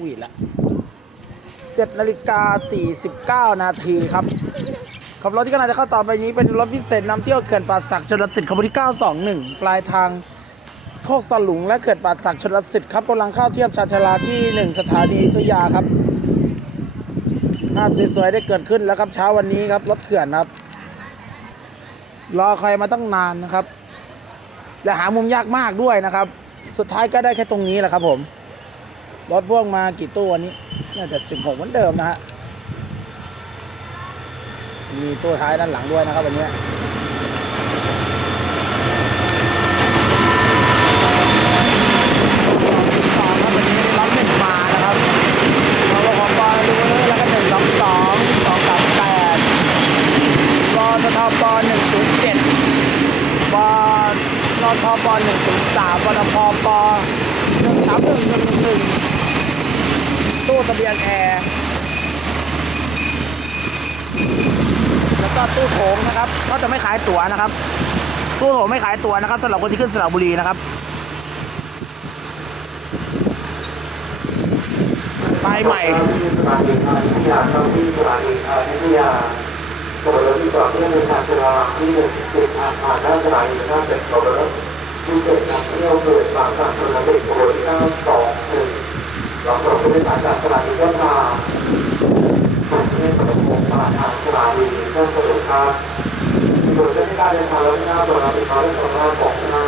หวีดละ7นาฬิกา49นาทีครับขับรถที่กำลังจะเข้าต่อไปนี้เป็นรถพิเศษนำเที่ยวเขื่อนป่าสักชนลสิทธิ์ขบวนที่ 921 ปลายทางโคกสลุงและเขื่อนป่าสักชนลสิทธิ์ครับกำลังเข้าเทียบชาชลาที่ 1 สถานีอยุยาครับภาพสวยๆได้เกิดขึ้นแล้วครับเช้าวันนี้ครับรถเขื่อนครับ รอใครมาตั้งนานนะครับ และหามุมยากมากด้วยนะครับ สุดท้ายก็ได้แค่ตรงนี้แหละครับผม รถพ่วงมากี่ตู้วันนี้ น่าจะ 16เหมือนเดิมนะฮะ มีตู้ท้ายด้านหลังด้วยนะครับวันนี้สองครับวันนี้ล็อกหนึ่งมานะครับเราก็ของบอลดูเลยแล้วก็หนึ่งสองสองสามแปดบอลสทบอลห นึ่งศูนย์เจ็ดบอทบหนึ่งศูนย์สามบอลพปหนึ่งสามหนึ่งหนึ่งหนึ่งตู้ทะเบียนแอร์แล้วก็ตู้โถงนะครับ ก็จะไม่ขายตั๋วนะครับ ตู้โถงไม่ขายตั๋วนะครับสำหรับคนที่ขึ้นสระบุรีนะครับ ไปใหม่ ที่สถานีทางวิทยาเข้าที่สถานีทางวิทยาตัวรถที่จอดที่ในทางสลาที่หนึ่งติดทางผ่านหน้านีหน้าเป็ดตัวรถที่เจ็ดนำเที่ยวเกิดบางจากชนบทตัวที่เก้าสองหนึ่งเราส่งผู้โดยสารจากสถานียะลาผ่านที่ในสถานีผ่านทางสถานีเพื่อสะดวกครับโดยจะไม่ได้เลยครับแล้วหน้าตัวเราเป็นเขาได้ตรงหน้าของหน้า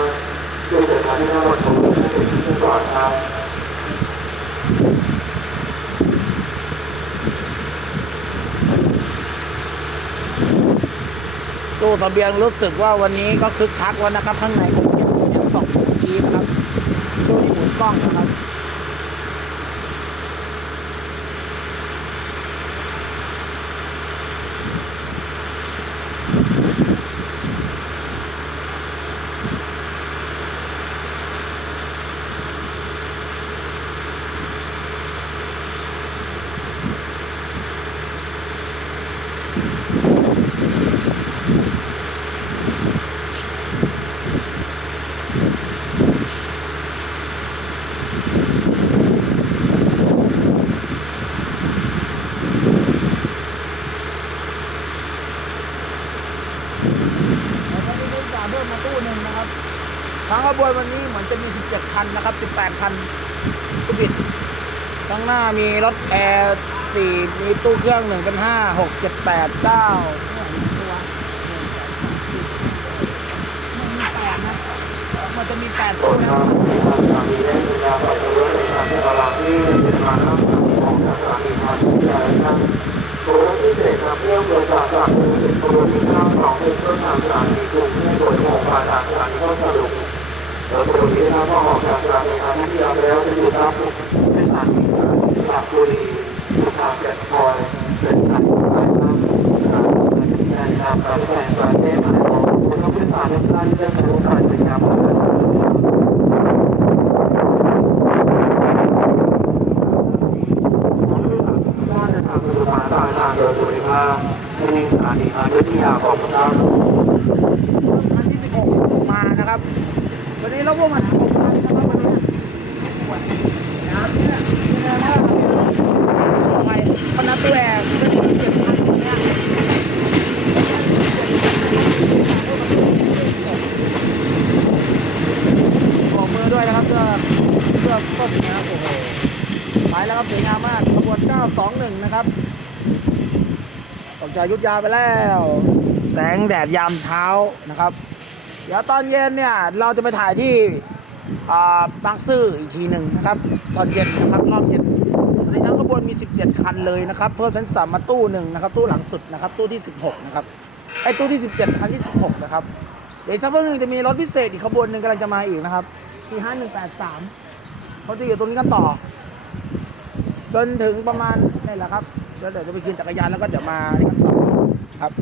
ด้วยสถานีหน้าวันของรที่เป็นที่จอดครับ ตู้เสบียงรู้สึกว่าวันนี้ก็คึกคักแล้วนะครับ ข้างในผมเห็นอย่างสองเมื่อกี้นะครับช่วงที่หมุนกล้องนะครับ แล้วก็มีรถจ่าเพิ่มมาตู้หนึ่งนะครับทางขบวนวันนี้เหมือนจะมี 17 คันนะครับ 18 คันก็ผิดข้างหน้ามีรถแอร์สี่มีตู้เครื่องหนึ่งเป็นห้าหกเจ็ดแปดเก้ามันจะมีแปดตู้นะครับ แล้วตัวนี้ถ้าพอออกจากสถานีทางวิยาแล้วจะอยู่ครับเป็นสถานีหลักบุรีสุขาแก่นคอยเป็นสถานีสายน้ำสถานีวิทยาการการแข่งประเทศไทยของคุณผู้โดยสารทุกท่านที่ได้ใช้บริการเป็นยามว่างว่าจะทำสุขาตาชาโดยสวัสดิภาพที่สถานีอายุทยาของเรา คันที่ 16 มานะครับ วันนี้เราพวกมา16คันนะครับวันนี้นะเนี่ยเนี่ยนะขอไปคณะตัวแอร์เป็นเจ็ดคันเนี่ยบอกมือด้วยนะครับเสื้อเสื้อส้มนะครับโอ้โหไปแล้วครับสวยงามมากขบวน921 นะครับออกจากยุทธยาไปแล้ว แสงแดดยามเช้านะครับ เดี๋ยวตอนเย็นเนี่ยเราจะไปถ่ายที่อ่าบางซื่ออีกทีหนึ่งนะครับ ตอนเย็นนะครับรอบเย็นในทั้งขบวนมี 17 คันเลยนะครับ เพิ่มชั้นสามมาตู้หนึ่งนะครับ ตู้หลังสุดนะครับ ตู้ที่ 16 นะครับไอ้ตู้ที่ 17 คันที่ 16 นะครับเดี๋ยวอีกสักพักหนึ่งจะมีรถพิเศษอีกขบวนหนึ่งกำลังจะมาอีกนะครับที่5183เขาจะอยู่ตรงนี้กันต่อ จนถึงประมาณนี่แหละครับเดี๋ยวเดี๋ยวจะไปกินจักรยานแล้วก็เดี๋ยวมานี่กันต่อครับ